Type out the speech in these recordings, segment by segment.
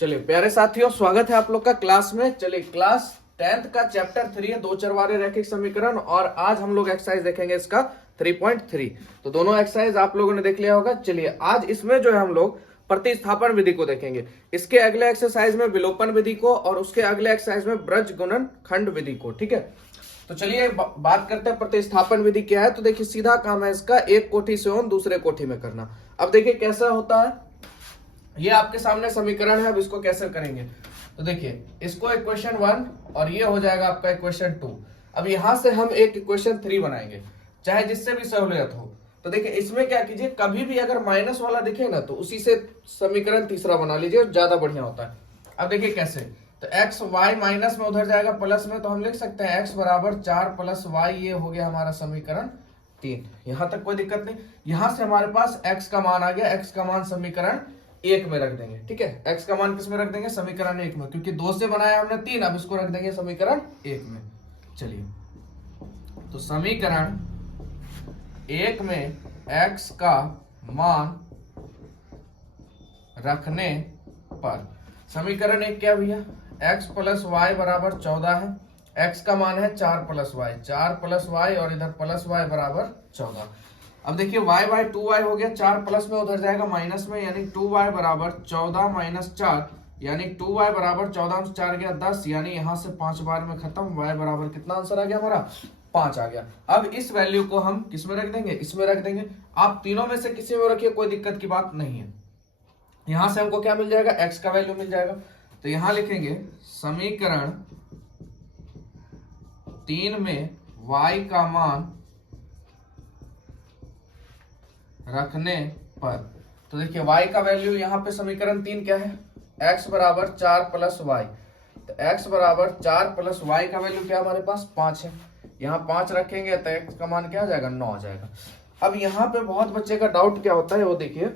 चलिए प्यारे साथियों, स्वागत है आप लोग का क्लास में। चलिए क्लास 10th का चैप्टर 3 है, दो चरवारे रैखिक समीकरण, और आज हम लोग एक्सरसाइज देखेंगे इसका 3.3। तो दोनों एक्सरसाइज आप लोगों ने देख लिया होगा। चलिए आज इसमें जो है हम लोग प्रतिस्थापन विधि को देखेंगे। इसके अगले एक्सरसाइज में विलोपन विधि को, और उसके अगले एक्सरसाइज में ब्रज गुणन खंड विधि को। ठीक है, तो चलिए बात करते हैं प्रतिस्थापन विधि क्या है। तो देखिए सीधा काम है इसका, एक कोठी से ओन दूसरे कोठी में करना। अब देखिए कैसा होता है, ये आपके सामने समीकरण है। अब इसको कैसे करेंगे, तो देखिए इसको इक्वेशन 1 और ये हो जाएगा आपका इक्वेशन 2। अब यहां से हम एक इक्वेशन 3 बनाएंगे, चाहे जिससे भी सहूलियत हो। तो देखिए इसमें क्या कीजिए, कभी भी अगर माइनस वाला दिखे ना तो उसी से समीकरण तीसरा बना लीजिए, ज्यादा बढ़िया होता है। अब देखिए कैसे, तो एक्स वाई माइनस में उधर जाएगा प्लस में, तो हम लिख सकते हैं एक्स बराबर 4 + वाई। ये हो गया हमारा समीकरण 3। यहां तक कोई दिक्कत नहीं। यहां से हमारे पास एक्स का मान आ गया, एक्स का मान समीकरण 1 में रख देंगे। ठीक है, एक्स का मान किस में रख देंगे, समीकरण 1 में, क्योंकि 2 से बनाया हमने 3, अब इसको रख देंगे समीकरण 1 में। चलिए तो समीकरण 1 में एक्स का मान रखने पर समीकरण 1 क्या भैया, एक्स + वाई बराबर 14 है। एक्स का मान है 4 + वाई, 4 + वाई, और इधर प्लस वाई बराबर 14। अब देखिए y बाई 2y हो गया, 4 प्लस में उधर जाएगा माइनस में, यानी 2y बराबर 14 - 4, यानी 2y बराबर 14 में 4 गया 10, यानी यहां से 5 बार में खत्म। y बराबर कितना आंसर आ गया हमारा, 5 आ गया। अब इस वैल्यू को हम किस में रख देंगे, इसमें रख देंगे। आप तीनों में से किसी में रखिए, कोई दिक्कत की बात नहीं है। यहां से हमको क्या मिल जाएगा, x का वैल्यू मिल जाएगा। तो यहां लिखेंगे समीकरण 3 में y का मान रखने पर, तो देखिए y का वैल्यू यहाँ पे समीकरण 3 क्या है, x बराबर 4 + y। तो x बराबर 4 + y का वैल्यू क्या हमारे पास 5 है। यहाँ 5 रखेंगे तो x का मान क्या आ जाएगा, 9 आ जाएगा। अब यहाँ पे बहुत बच्चे का डाउट क्या होता है वो देखिए,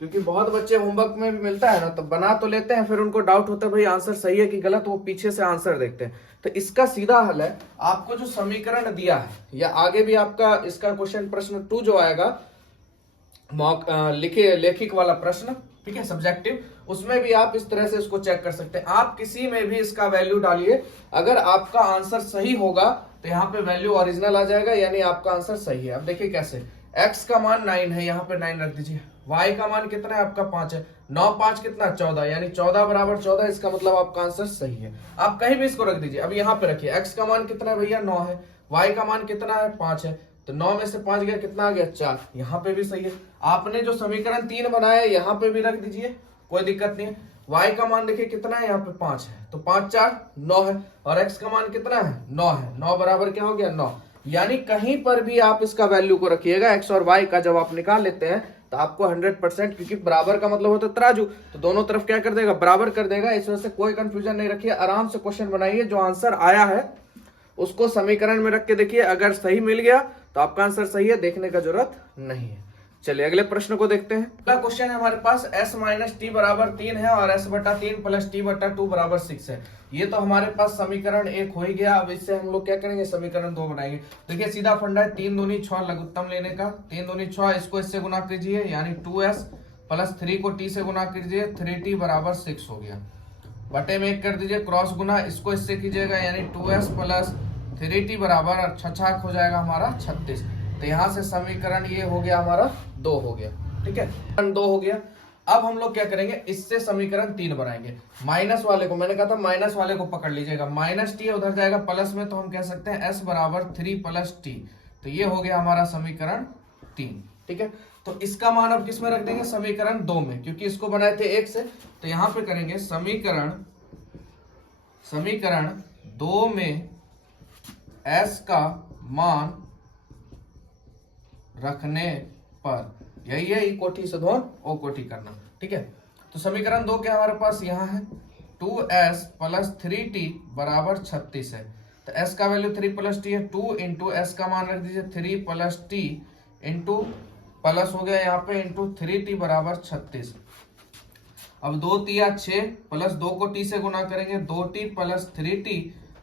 क्योंकि बहुत बच्चे होमवर्क में भी मिलता है ना, तो बना तो लेते हैं, फिर उनको डाउट होता है भाई आंसर सही है कि गलत, वो पीछे से आंसर देखते हैं। तो इसका सीधा हल है, आपको जो समीकरण दिया है, या आगे भी आपका इसका क्वेश्चन प्रश्न 2 जो आएगा लिखे लेखिक वाला प्रश्न, ठीक है, सब्जेक्टिव, उसमें भी आप इस तरह से इसको चेक कर सकते हैं। आप किसी में भी इसका वैल्यू डालिए, अगर आपका आंसर सही होगा तो यहाँ पे वैल्यू ओरिजिनल आ जाएगा, यानी आपका आंसर सही है। अब देखिए कैसे, x का मान 9 है, यहाँ पे 9 रख दीजिए। y का मान कितना है आपका 5 है, 9 5 कितना 14, यानी 14 बराबर 14, इसका मतलब आपका आंसर सही है। आप कहीं भी इसको रख दीजिए। अब यहाँ पे रखिए, x का मान कितना है भैया 9 है, y का मान कितना है 5 है, तो 9 में से 5 गया कितना आ गया 4, यहाँ पे भी सही है। आपने जो समीकरण 3 बनाया है यहाँ पे भी रख दीजिए, कोई दिक्कत नहीं है। y का मान देखिए कितना है, यहाँ पे 5 है, तो 5 4 9 है, और x का मान कितना है 9 है, 9 बराबर क्या हो गया 9। यानी कहीं पर भी आप इसका वैल्यू को रखिएगा, x और y का जब आप निकाल लेते हैं तो आपको 100%, क्योंकि बराबर का मतलब होता है तराजू, तो दोनों तरफ क्या कर देगा, बराबर कर देगा। इस वजह से कोई कंफ्यूजन नहीं रखिए, आराम से क्वेश्चन बनाइए, जो आंसर आया है उसको समीकरण में रख के देखिए, अगर सही मिल गया तो आपका आंसर सही है, देखने का जरूरत नहीं है। चलिए अगले प्रश्न को देखते हैं। अगला क्वेश्चन है हमारे पास, s - t बराबर 3 है और s/3 + t/2 बराबर 6 है। ये तो हमारे पास समीकरण 1 हो ही गया। अब इससे हम लोग क्या करेंगे, समीकरण 2 बनाएंगे। देखिए सीधा फंडा है, 3 दूनी 6 लघुत्तम लेने का। 3 दूनी 6, इसको इससे गुना कीजिए, यानी 2s + 3 को t से गुना कीजिए, 3t बराबर 6 हो गया। बटे में 1 कर दीजिए, क्रॉस गुना, इसको इससे कीजिएगा, यानी 2s + 3t बराबर 6 हो जाएगा हमारा 36। तो यहाँ से समीकरण ये हो गया हमारा 2 हो गया। ठीक है, 2 हो गया। अब हम लोग क्या करेंगे, इससे समीकरण 3 बनाएंगे। माइनस वाले को, मैंने कहा था माइनस वाले को पकड़ लीजिएगा, -t उधर जाएगा प्लस में, तो हम कह सकते हैं s बराबर 3 + t। तो ये हो गया हमारा समीकरण 3। ठीक है, तो इसका मान अब किस में रख देंगे, समीकरण 2 में, क्योंकि इसको बनाए थे 1 से। तो यहाँ पे करेंगे समीकरण 2 में s का मान रखने पर, यही है, ई कोठी से धोन ओ कोठी करना। ठीक है, तो समीकरण 2 क्या हमारे पास यहाँ है, 2s + 3t बराबर 36 है। तो s का वैल्यू 3 + t है, 2 × s का मान रख दीजिए 3 + t इंटू प्लस हो गया यहाँ पे इंटू 3t बराबर 36। अब 2 तिया 6 प्लस 2 को t से गुना करेंगे, 2t + 3t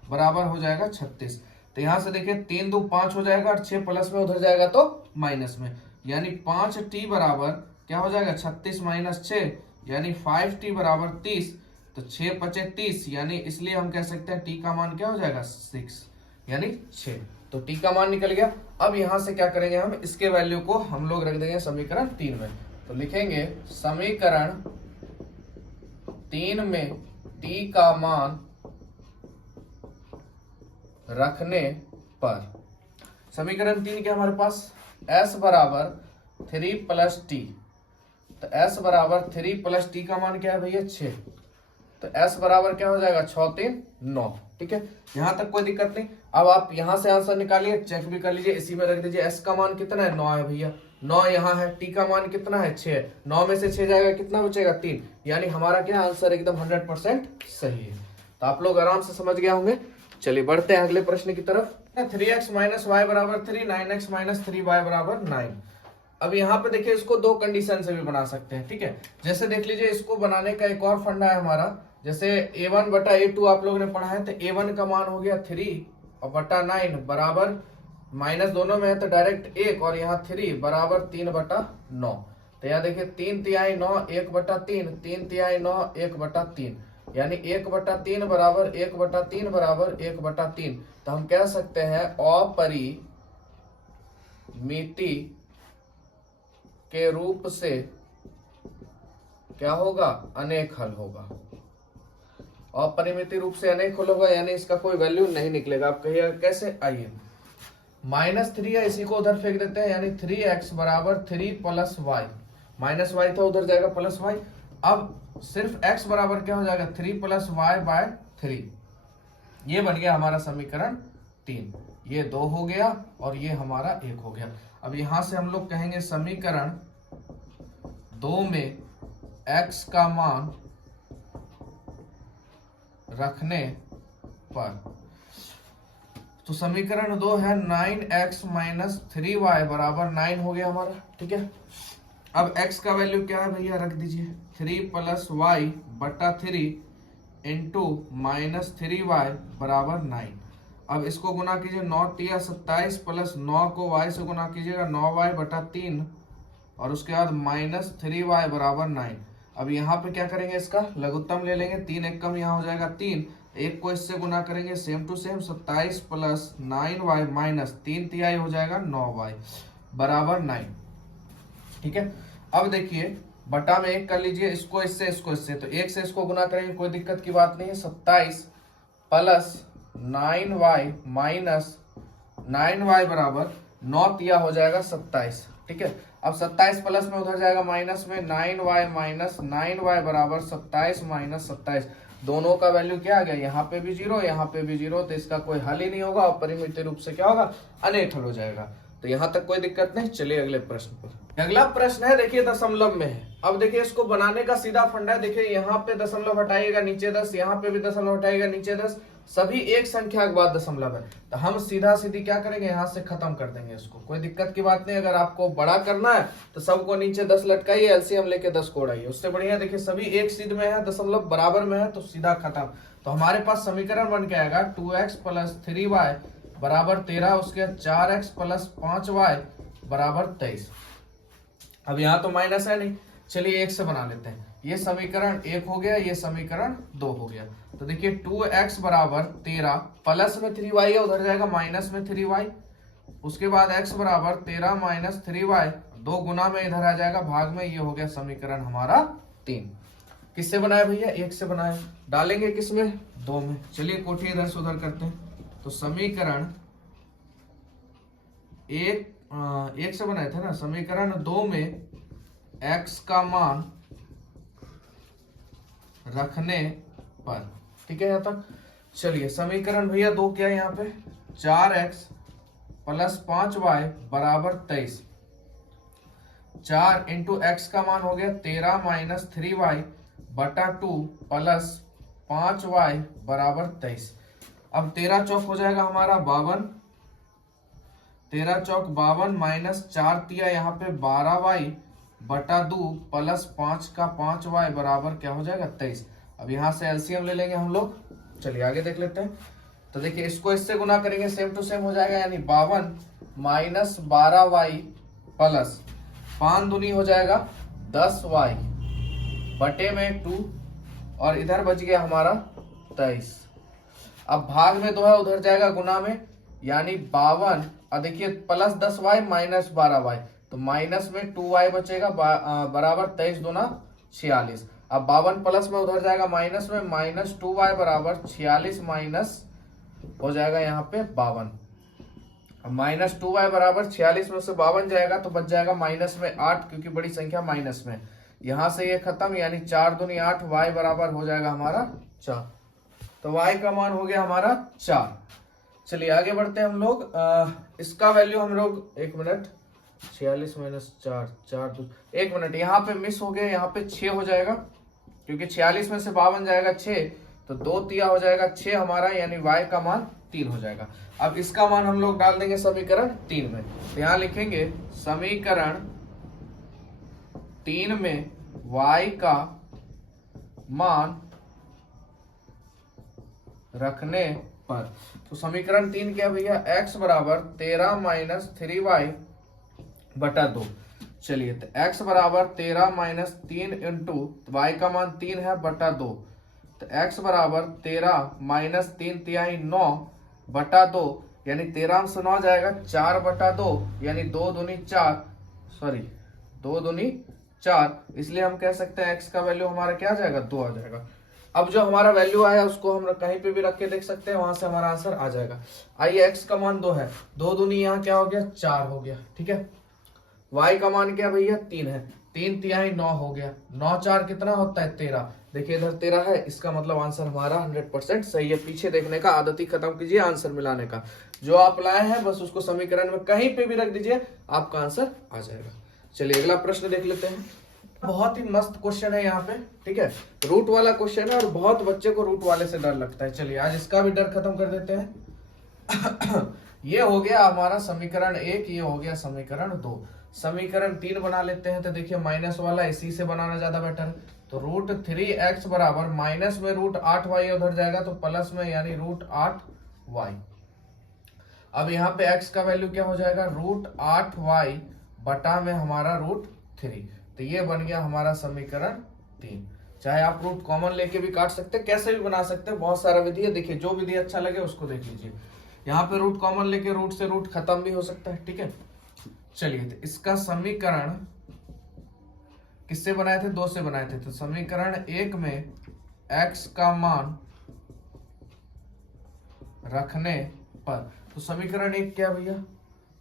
बराबर हो जाएगा 36। तो यहाँ से देखिए 3 2 5 हो जाएगा, और 6 प्लस में उधर जाएगा तो माइनस में, यानी 5t बराबर क्या हो जाएगा 36 - 6, यानी 5t बराबर 30। तो 6 पचे 30, यानी इसलिए हम कह सकते हैं टी का मान क्या हो जाएगा 6, यानी 6। तो टी का मान निकल गया। अब यहां से क्या करेंगे, हम इसके वैल्यू को हम लोग रख देंगे समीकरण 3 में। तो लिखेंगे समीकरण 3 में टी का मान रखने पर, समीकरण 3 के हमारे पास s बराबर 3 प्लस टी, तो s बराबर 3 प्लस टी का मान क्या है भैया 6, तो s बराबर क्या हो जाएगा 6 3 9। ठीक है, यहां तक कोई दिक्कत नहीं। अब आप यहां से आंसर निकालिए, चेक भी कर लीजिए, इसी में रख दीजिए। s का मान कितना है 9 है भैया, 9 यहाँ है। t का मान कितना है 6 है, 9 में से 6 जाएगा कितना बचेगा 3, यानी हमारा क्या आंसर एकदम 100% सही है। तो आप लोग आराम से समझ गया होंगे। चलिए बढ़ते हैं अगले प्रश्न की तरफ। 3x माइनस वाई बराबर 3, 9x माइनस 3y बराबर 9। अब यहाँ पे देखिए इसको दो कंडीशन से भी बना सकते हैं। ठीक है, जैसे देख लीजिए इसको बनाने का एक और फंडा है हमारा, जैसे a1 बटा a2 आप लोगों ने पढ़ा है, तो a1 का मान हो गया 3 और बटा 9 बराबर माइनस दोनों में है तो डायरेक्ट 1, और यहाँ 3 बराबर 3 बटा 9। तो यहाँ देखिए 3 तिहाई 9 1 बटा 3, 3 तिहाई 9 1 बटा 3, यानी 1 बटा 3 बराबर 1 बटा 3 बराबर 1 बटा 3। तो हम कह सकते हैं अपरिमिति के रूप से क्या होगा, अनेक हल होगा। अपरिमित रूप से अनेक हल होगा, यानी इसका कोई वैल्यू नहीं निकलेगा। आप कहिएगा कैसे, आइए -3 है, इसी को उधर फेंक देते हैं, यानी 3x बराबर 3 प्लस वाई, माइनस वाई था उधर जाएगा प्लस वाई। अब सिर्फ x बराबर क्या हो जाएगा 3 प्लस वाई बाय 3, ये बन गया हमारा समीकरण 3। ये 2 हो गया और ये हमारा 1 हो गया। अब यहां से हम लोग कहेंगे समीकरण 2 में x का मान रखने पर, तो समीकरण 2 है 9x माइनस 3y बराबर 9 हो गया हमारा। ठीक है, अब x का वैल्यू क्या है भैया, रख दीजिए 3 प्लस वाई बटा 3 इंटू माइनस 3y बराबर 9। अब इसको गुना कीजिए, 9 तिया 27 प्लस 9 को y से गुना कीजिएगा 9y बटा 3, और उसके बाद माइनस 3y बराबर 9। अब यहाँ पे क्या करेंगे, इसका लघुत्तम ले लेंगे, 3 एक कम यहाँ हो जाएगा 3, एक को इससे गुना करेंगे same to same, 27 plus 9y minus 3 तिहाई हो जाएगा 9y बराबर 9। ठीक है, अब देखिए बटा में 1 कर लीजिए, इसको इससे इसको इससे, तो 1 से इसको गुना करेंगे, कोई दिक्कत की बात नहीं है। 27 प्लस 9y माइनस 9y बराबर 9 तिया हो जाएगा 27। ठीक है, अब 27 प्लस में उधर जाएगा माइनस में, 9y माइनस 9y बराबर 27 माइनस 27, दोनों का वैल्यू क्या आ गया, यहाँ पे भी 0 यहाँ पे भी 0, तो इसका कोई हल ही नहीं होगा, अपरिमित रूप से क्या होगा, अनेक हल हो जाएगा। तो यहाँ तक कोई दिक्कत नहीं। चलिए अगले प्रश्न पर। अगला प्रश्न है, देखिए दशमलव में है। अब देखिए इसको बनाने का सीधा फंडा है, देखिए यहाँ पे दशमलव हटाइएगा नीचे 10, यहाँ पे भी दशमलव हटाइएगा नीचे 10, सभी एक संख्या के बाद दशमलव है, तो हम सीधा सीधी क्या करेंगे, यहाँ से खत्म कर देंगे इसको, कोई दिक्कत की बात नहीं। अगर आपको बड़ा करना है तो सबको नीचे 10 लटकाइए, एलसीएम लेके 10 को उड़ाइए, उससे बढ़िया देखिए सभी एक सीध में है, दशमलव बराबर में है, तो सीधा खत्म। तो हमारे पास समीकरण बन के आएगा 2x प्लस 3y बराबर 13, उसके 4x प्लस 5y बराबर 23। अब यहाँ तो माइनस है नहीं, चलिए 1 से बना लेते हैं। ये समीकरण 1 हो गया, ये समीकरण 2 हो गया। तो देखिए 2x बराबर 13 प्लस में 3y है, उधर जाएगा माइनस में 3y, उसके बाद x बराबर 13 माइनस 3y, 2 गुना में इधर आ जाएगा भाग में, ये हो गया समीकरण हमारा 3। किससे बनाया भैया, 1 से बनाया, डालेंगे किसमें, 2 में। चलिए कोठी इधर से उधर करते हैं, तो समीकरण 1 से बनाए थे ना, समीकरण 2 में x का मान रखने पर। ठीक है यहाँ तक। चलिए समीकरण भैया 2 क्या है यहाँ पे, 4x प्लस 5y बराबर 23, 4 इंटू एक्स का मान हो गया 13 माइनस 3y बटा 2 प्लस 5y बराबर 23। अब 13 चौक हो जाएगा हमारा 52, 13 चौक 52 माइनस 4 तिया यहाँ पे 12y बटा 2 प्लस 5 का 5y बराबर क्या हो जाएगा 23। अब यहाँ से एलसीएम ले लेंगे हम लोग। चलिए आगे देख लेते हैं। तो देखिए इसको इससे गुना करेंगे, सेम टू सेम हो जाएगा, यानी 52 माइनस 12y प्लस 5 दूनी हो जाएगा 10y बटे में 2, और इधर बच गया हमारा 23। अब भाग में 2 है, उधर जाएगा गुना में, यानी 52। अब देखिए प्लस 10y माइनस 12y, तो माइनस में 2y बचेगा बराबर 23 दूना 46। अब 52 प्लस में उधर जाएगा माइनस में, माइनस 2y बराबर 46 माइनस हो जाएगा यहाँ पे 52। अब माइनस 2y बराबर 46 में से 52 जाएगा तो बच जाएगा माइनस में 8, क्योंकि बड़ी संख्या माइनस में। यहां से ये खत्म, यानी 4 दूनी 8, y बराबर हो जाएगा हमारा 4। तो y का मान हो गया हमारा 4। चलिए आगे बढ़ते हैं हम लोग। इसका वैल्यू हम लोग 1 मिनट, 46 माइनस 4, 4 1 मिनट, यहाँ पे मिस हो गया, यहाँ पे 6 हो जाएगा, क्योंकि 46 में से 52 जाएगा 6, तो 2 तिया हो जाएगा 6 हमारा, यानी y का मान 3 हो जाएगा। अब इसका मान हम लोग डाल देंगे समीकरण 3 में। तो यहाँ लिखेंगे समीकरण 3 में y का मान रखने पर, तो समीकरण 3 क्या भैया, x बराबर 13 माइनस 3y बटा 2। चलिए तो x बराबर 13 माइनस 3 इंटू y का मान 3 है बटा 2, तो x बराबर 13 माइनस 3 तिहाई 9 बटा 2, यानी 13 से 9 जाएगा 4 बटा 2, यानी 2 दूनी 4, सॉरी 2 दूनी 4, इसलिए हम कह सकते हैं x का वैल्यू हमारा क्या आ जाएगा, 2 आ जाएगा। अब जो हमारा वैल्यू आया उसको हम कहीं पे भी रख के देख सकते हैं, वहां से हमारा आंसर आ जाएगा। आइए x का मान 2 है, 2 दूनी यहाँ क्या हो गया, 4 हो गया, ठीक है। y का मान क्या भैया, 3 है, 3 तिहाई 9 हो गया, 9 4 कितना होता है 13। देखिए इधर 13 है, इसका मतलब आंसर हमारा 100% सही है। पीछे देखने का आदत ही खत्म कीजिए, आंसर मिलाने का। जो आप लाए हैं बस उसको समीकरण में कहीं पे भी रख दीजिए, आपका आंसर आ जाएगा। चलिए अगला प्रश्न देख लेते हैं। बहुत ही मस्त क्वेश्चन है यहाँ पे, ठीक है, रूट वाला क्वेश्चन है और बहुत बच्चे को रूट वाले से डर लगता है। चलिए आज इसका भी डर खत्म कर देते हैं। ये हो गया हमारा समीकरण 1, ये हो गया समीकरण 2। समीकरण 3 बना लेते हैं। तो देखिए माइनस वाला इसी से बनाना ज्यादा बेटर है। तो रूट 3x बराबर माइनस में रूट 8y उधर जाएगा तो प्लस में, यानी रूट 8y। अब यहाँ पे x का वैल्यू क्या हो जाएगा, रूट 8y बटा में हमारा रूट 3। तो ये बन गया हमारा समीकरण 3। चाहे आप रूट कॉमन लेके भी काट सकते हैं, कैसे भी बना सकते हैं, बहुत सारा विधि है। देखिए जो विधि अच्छा लगे उसको देख लीजिए। यहाँ पे रूट कॉमन लेके रूट से रूट खत्म भी हो सकता है, ठीक है। चलिए तो इसका समीकरण किससे बनाए थे, 2 से बनाए थे। तो समीकरण 1 में x का मान रखने पर, तो समीकरण 1 क्या भैया,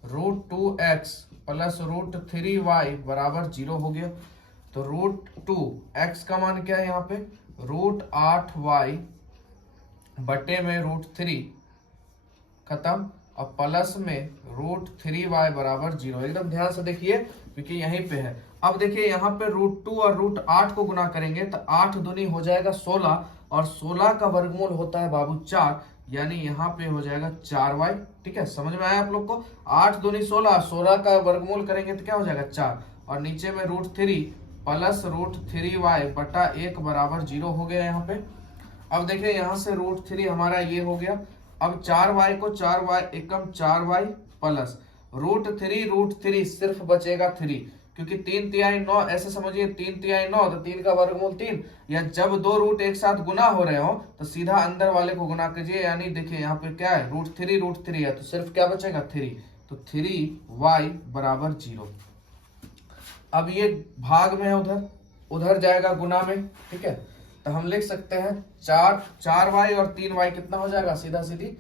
root 2x plus root 3y बराबर 0 हो गया। तो रूट 2x का मान क्या है यहाँ पे, रूट 8y बटे में रूट 3 खत्म, और प्लस में रूट 3y बराबर 0। एकदम ध्यान से देखिए क्योंकि यहीं पे है। अब देखिए यहाँ पे रूट 2 और रूट 8 को गुना करेंगे तो 8 दूनी हो जाएगा 16, और 16 का वर्गमूल होता है बाबू 4, यानी यहाँ पे हो जाएगा 4y। ठीक है, समझ में आया आप लोग को। 8 दूनी 16, 16 का वर्गमूल करेंगे तो क्या हो जाएगा 4, और नीचे में रूट 3 प्लस रूट 3y बटा 1 बराबर 0 हो गया यहाँ पे। अब देखिए यहाँ से रूट 3 हमारा ये हो गया। अब 4y को 4y एकम 4y प्लस रूट 3 सिर्फ बचेगा 3, क्योंकि 3 तिहाई 9, ऐसे समझिए 3 तिहाई 9 तो 3 का वर्गमूल 3, या जब दो रूट एक साथ गुना हो रहे हो तो सीधा अंदर वाले को गुना कीजिए। यानी देखिए यहाँ पे क्या है, रूट 3 है तो सिर्फ क्या बचेगा 3, तो 3y बराबर 0। अब ये भाग में है, उधर जाएगा गुना में। ठीक है, तो हम लिख सकते हैं 4y और 3y कितना हो जाएगा, सीधा सीधी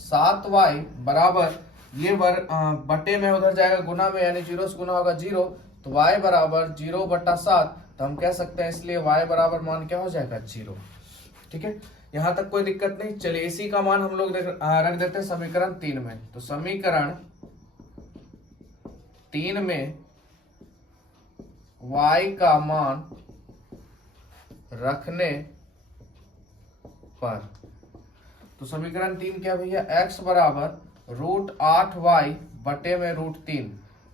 7y बराबर ये बटे में उधर जाएगा गुना में, यानी 0 से गुना होगा 0, तो y बराबर 0 बटा 7। तो हम कह सकते हैं इसलिए y बराबर मान क्या हो जाएगा 0। ठीक है, यहां तक कोई दिक्कत नहीं। चलिए इसी का मान हम लोग रख देते हैं समीकरण 3 में। तो समीकरण 3 में y का मान रखने पर, तो समीकरण 3 क्या भैया, x बराबर रूट 8y बटे में रूट 3।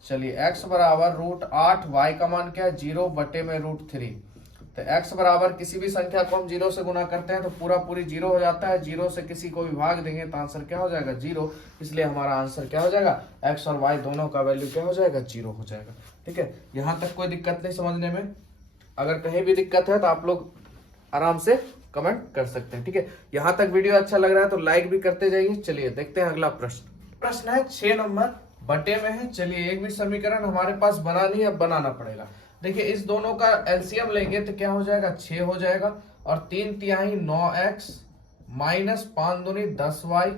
चलिए x बराबर रूट 8y का मान क्या है 0 बटे में रूट 3। तो x बराबर किसी भी संख्या को हम 0 से गुना करते हैं तो पूरा पूरी 0 हो जाता है। 0 से किसी को भी भाग देंगे तो आंसर क्या हो जाएगा 0, इसलिए हमारा आंसर क्या हो जाएगा, x और y दोनों का वैल्यू क्या हो जाएगा 0 हो जाएगा। ठीक है, यहाँ तक कोई दिक्कत नहीं समझने में। अगर कहीं भी दिक्कत है तो आप लोग आराम से कमेंट कर सकते हैं। ठीक है, यहाँ तक वीडियो अच्छा लग रहा है तो लाइक भी करते जाइए। चलिए देखते हैं अगला प्रश्न है 6 नंबर बटे में है। चलिए एक भी समीकरण हमारे पास बना नहीं है, बनाना पड़ेगा। देखिए इस दोनों का एलसीएम लेंगे तो क्या हो जाएगा, 6 हो जाएगा और 3/3 9x माइनस 5 दूनी 10y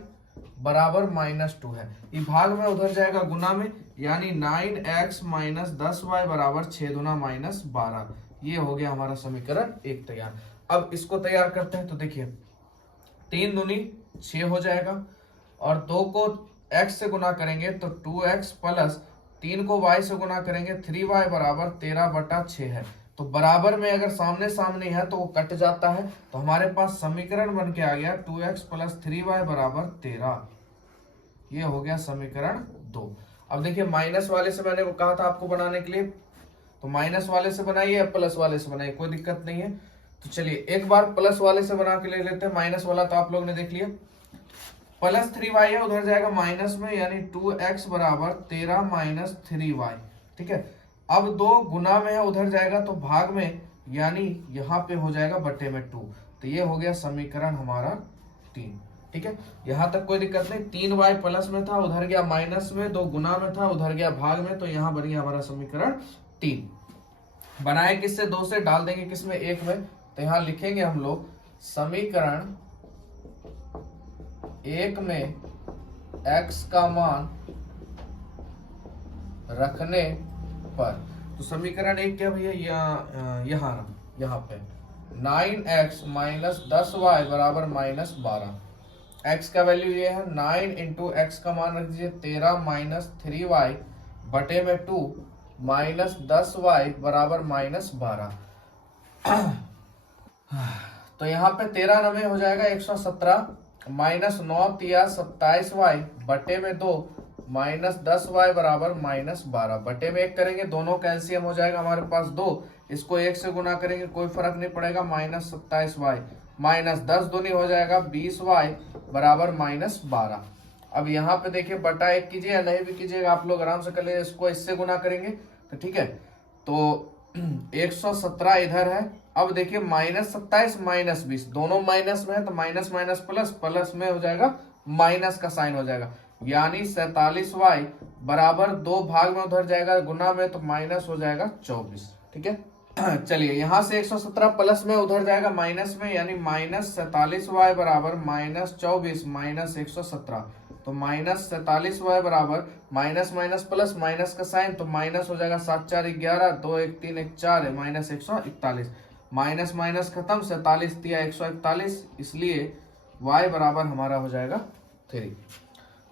बराबर -2 है। ये भाग में उधर जाएगा गुना में, यानी 9x माइनस 10y बराबर 6 दूना -12। ये हो गया हमारा समीकरण 1 तैयार। अब इसको तैयार करते हैं तो देखिए 3 दूनी 6 हो जाएगा और 2 को x से गुना करेंगे तो 2x प्लस 3 को y से गुना करेंगे 3y बराबर 13/6 है। तो बराबर में अगर सामने सामने है तो वो कट जाता है, तो हमारे पास समीकरण बन के आ गया 2x प्लस 3y बराबर 13। ये हो गया समीकरण 2। अब देखिए माइनस वाले से मैंने कहा था आपको बनाने के लिए, तो माइनस वाले से बनाइए या प्लस वाले से बनाइए, कोई दिक्कत नहीं है। तो चलिए एक बार प्लस वाले से बना के ले लेते हैं। माइनस वाला तो आप लोग ने देख लिया, प्लस 3y है उधर जाएगा माइनस में, यानी 2x बराबर 13 माइनस 3y। ठीक है, अब 2 गुना में है उधर जाएगा तो भाग में, यानी यहाँ पे हो जाएगा बटे में 2। तो ये हो गया समीकरण हमारा 3। ठीक है, यहाँ तक कोई दिक्कत नहीं। 3y प्लस में था उधर गया माइनस में, 2 गुना में था उधर गया भाग में, तो यहाँ बन गया हमारा समीकरण 3। बनाए किससे, 2 से, डाल देंगे किसमें, 1 में। तो यहाँ लिखेंगे हम लोग समीकरण 1 में x का मान रखने पर, तो समीकरण 1 क्या भैया, यहाँ पे 9x माइनस 10y बराबर -12। x का वैल्यू ये है, 9 इंटू एक्स का मान रख दीजिए 13 माइनस 3y बटे में 2 माइनस 10y बराबर -12। तो यहाँ पे 13 नवे हो जाएगा 117 माइनस 9 तिया 27y बटे में 2 माइनस 10y बराबर -12 बटे में 1 करेंगे, दोनों का एलसीएम हो जाएगा हमारे पास 2। इसको 1 से गुना करेंगे कोई फर्क नहीं पड़ेगा, -27y माइनस 10 दूनी हो जाएगा 20y बराबर -12। अब यहाँ पे देखिए बटा 1 कीजिए या नहीं भी कीजिएगा, आप लोग आराम से कर लीजिए। इसको इससे गुना करेंगे तो ठीक है, तो 117 इधर है। अब देखिए -27 -20 दोनों माइनस में है, तो माइनस माइनस प्लस, प्लस में हो जाएगा माइनस का साइन हो जाएगा, यानी 47y बराबर 2 भाग में उधर जाएगा गुना में, तो माइनस हो जाएगा 24। ठीक है, चलिए यहाँ से 117 प्लस में उधर जाएगा माइनस में, यानी -47y बराबर -24 माइनस 117। तो -47y बराबर माइनस माइनस प्लस, माइनस का साइन, तो माइनस हो जाएगा 7 4 11, 2 1 3 1 4 है, -141। माइनस माइनस खत्म, 47 तिया 141, इसलिए y बराबर हमारा हो जाएगा 3।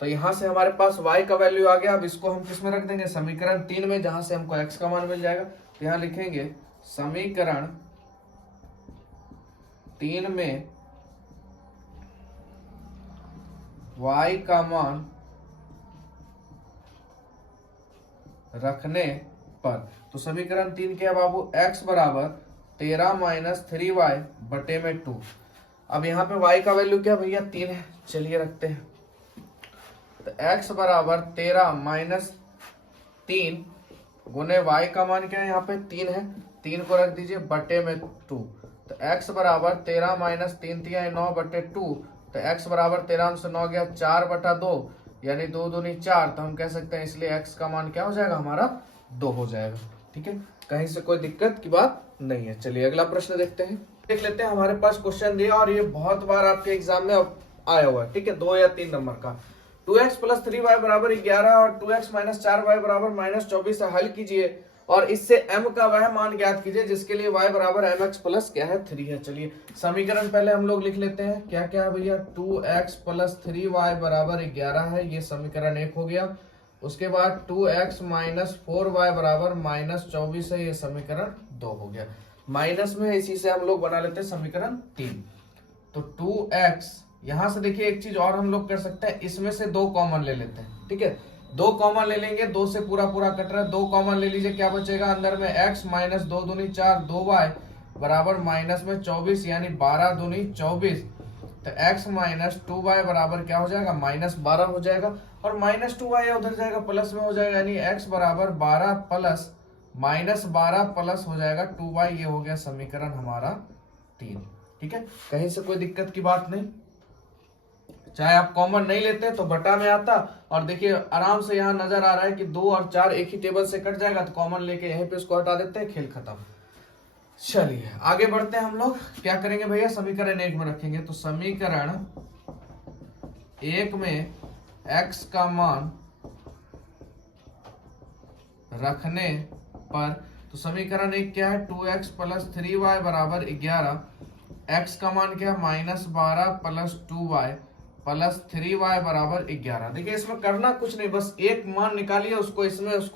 तो यहाँ से हमारे पास y का वैल्यू आ गया। अब इसको हम किस में रख देंगे, समीकरण 3 में, जहां से हमको x का मान मिल जाएगा। तो यहाँ लिखेंगे समीकरण 3 में y का मान रखने पर, तो समीकरण 3 क्या बाबू, x बराबर 13 माइनस 3y बटे में 2। अब यहाँ पे y का वैल्यू क्या भैया, 3 है, चलिए रखते हैं। तो x बराबर 13 माइनस 3 गुने y का मान क्या है, यहाँ पे 3 है, 3 को रख दीजिए बटे में 2। तो x बराबर 13 माइनस 3 तिया 9 बटे 2। तो x बराबर 13 से 9 गया 4 बटा 2, यानी 2 दूनी 4। तो हम कह सकते हैं इसलिए x का मान क्या हो जाएगा, हमारा 2 हो जाएगा। ठीक है, कहीं से कोई दिक्कत की बात नहीं है। चलिए अगला प्रश्न देखते हैं। देख लेते हैं, हमारे पास क्वेश्चन दिया और ये बहुत बार आपके एग्जाम में आया हुआ है। ठीक है, 2 या 3 नंबर का, 2x प्लस 3y बराबर 11 और 2x माइनस 4y बराबर -24 हल कीजिए और इससे m का वह मान ज्ञात कीजिए जिसके लिए y बराबर mx प्लस क्या है, 3 है। चलिए समीकरण पहले हम लोग लिख लेते हैं, क्या क्या है भैया, 2x प्लस 3y बराबर 11 है, ये समीकरण 1 हो गया। उसके बाद 2x माइनस 4y बराबर -24 है, ये समीकरण 2 हो गया। माइनस में इसी से हम लोग बना लेते हैं समीकरण 3। तो 2x, यहां से देखिए एक चीज और हम लोग कर सकते हैं, इसमें से 2 कॉमन ले लेते हैं। ठीक है, 2 कॉमन ले लेंगे, 2 से पूरा पूरा कट रहा है, 2 कॉमन ले लीजिए, क्या बचेगा अंदर में, x माइनस 2 दूनी 4 2y बराबर माइनस में 24, यानी 12 दूनी 24। तो x माइनस 2y बराबर क्या हो जाएगा, -12 हो जाएगा, और -2y उधर जाएगा प्लस में हो जाएगा, यानी x बराबर 12 प्लस -12 प्लस हो जाएगा 2y। ये हो गया समीकरण हमारा 3। ठीक है, कहीं से कोई दिक्कत की बात नहीं। चाहे आप कॉमन नहीं लेते तो बटा में आता, और देखिए आराम से यहाँ नजर आ रहा है कि 2 और 4 एक ही टेबल से कट जाएगा, तो कॉमन लेके यहीं पे इसको हटा देते हैं, खेल खत्म। चलिए आगे बढ़ते हैं। हम लोग क्या करेंगे भैया, समीकरण 1 में रखेंगे। तो समीकरण 1 में x का मान रखने पर, तो समीकरण 1 क्या है, 2x प्लस 3y बराबर 11। x का मान क्या है, -12 प्लस 2y प्लस 3y बराबर 11। देखिए इसमें करना कुछ नहीं, बस एक मान निकालिए, उसको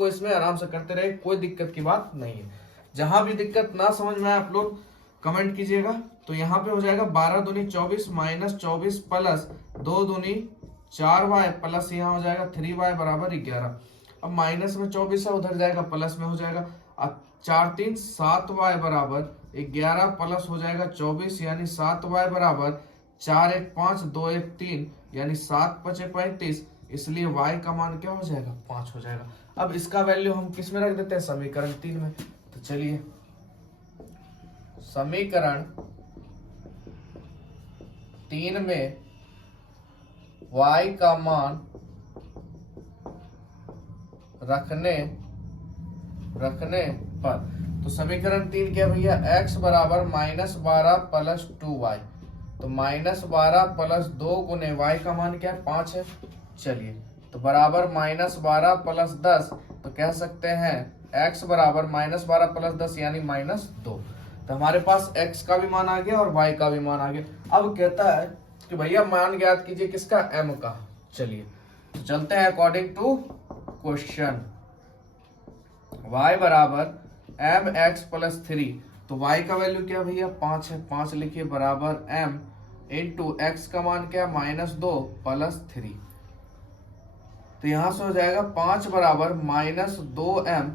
इसमें आराम से करते रहे, कोई दिक्कत की बात नहीं है। जहां भी दिक्कत ना समझ में आए आप लोग कमेंट कीजिएगा। तो यहाँ पे हो जाएगा 12 दूनी 24 माइनस 24 प्लस 2 दूनी 4y प्लस यहाँ हो जाएगा 3y बराबर 11। अब माइनस में 24 है, उधर जाएगा प्लस में हो जाएगा। अब 4 3 7y बराबर 11 प्लस हो जाएगा 24 यानी 7y बराबर 4 1 5 2 1 3 यानी 7 5 35, इसलिए y का मान क्या हो जाएगा, 5 हो जाएगा। अब इसका वैल्यू हम किस में रख देते हैं, समीकरण 3 में। तो चलिए समीकरण 3 में y का मान रखने पर, तो समीकरण 3 क्या भैया, x बराबर -12 प्लस 2y, तो -12 प्लस 2 गुने y का मान क्या है, 5 है। चलिए तो बराबर -12 प्लस 10, तो कह सकते हैं x बराबर -12 प्लस 10 यानी -2। तो हमारे पास x का भी मान आ गया और y का भी मान आ गया। अब कहता है कि भैया मान ज्ञात कीजिए किसका, m का। चलिए तो चलते हैं अकॉर्डिंग टू क्वेश्चन। y बराबर mx प्लस 3, तो y का वैल्यू क्या भैया, 5 है, 5 लिखिए बराबर m इंटू x का मान क्या, -2 प्लस 3। तो यहां से हो जाएगा 5 बराबर -2m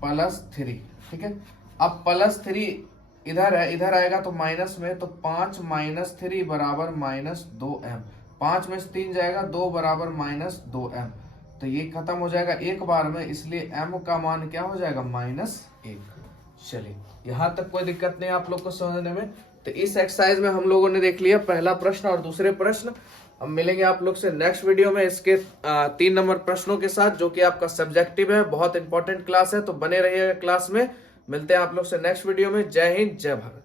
प्लस 3। ठीक है, अब प्लस 3 इधर है, इधर आएगा तो माइनस में, तो 5 माइनस 3 बराबर -2m। 5 में से 3 जाएगा, 2 बराबर -2m। तो ये खत्म हो जाएगा एक बार में, इसलिए m का मान क्या हो जाएगा, -1। चलिए यहाँ तक कोई दिक्कत नहीं आप लोग को समझने में। तो इस एक्सरसाइज में हम लोगों ने देख लिया पहला प्रश्न और दूसरे प्रश्न। अब मिलेंगे आप लोग से नेक्स्ट वीडियो में इसके 3 नंबर प्रश्नों के साथ, जो कि आपका सब्जेक्टिव है, बहुत इंपॉर्टेंट क्लास है, तो बने रहिएगा क्लास में। मिलते हैं आप लोग से नेक्स्ट वीडियो में। जय हिंद, जय भारत।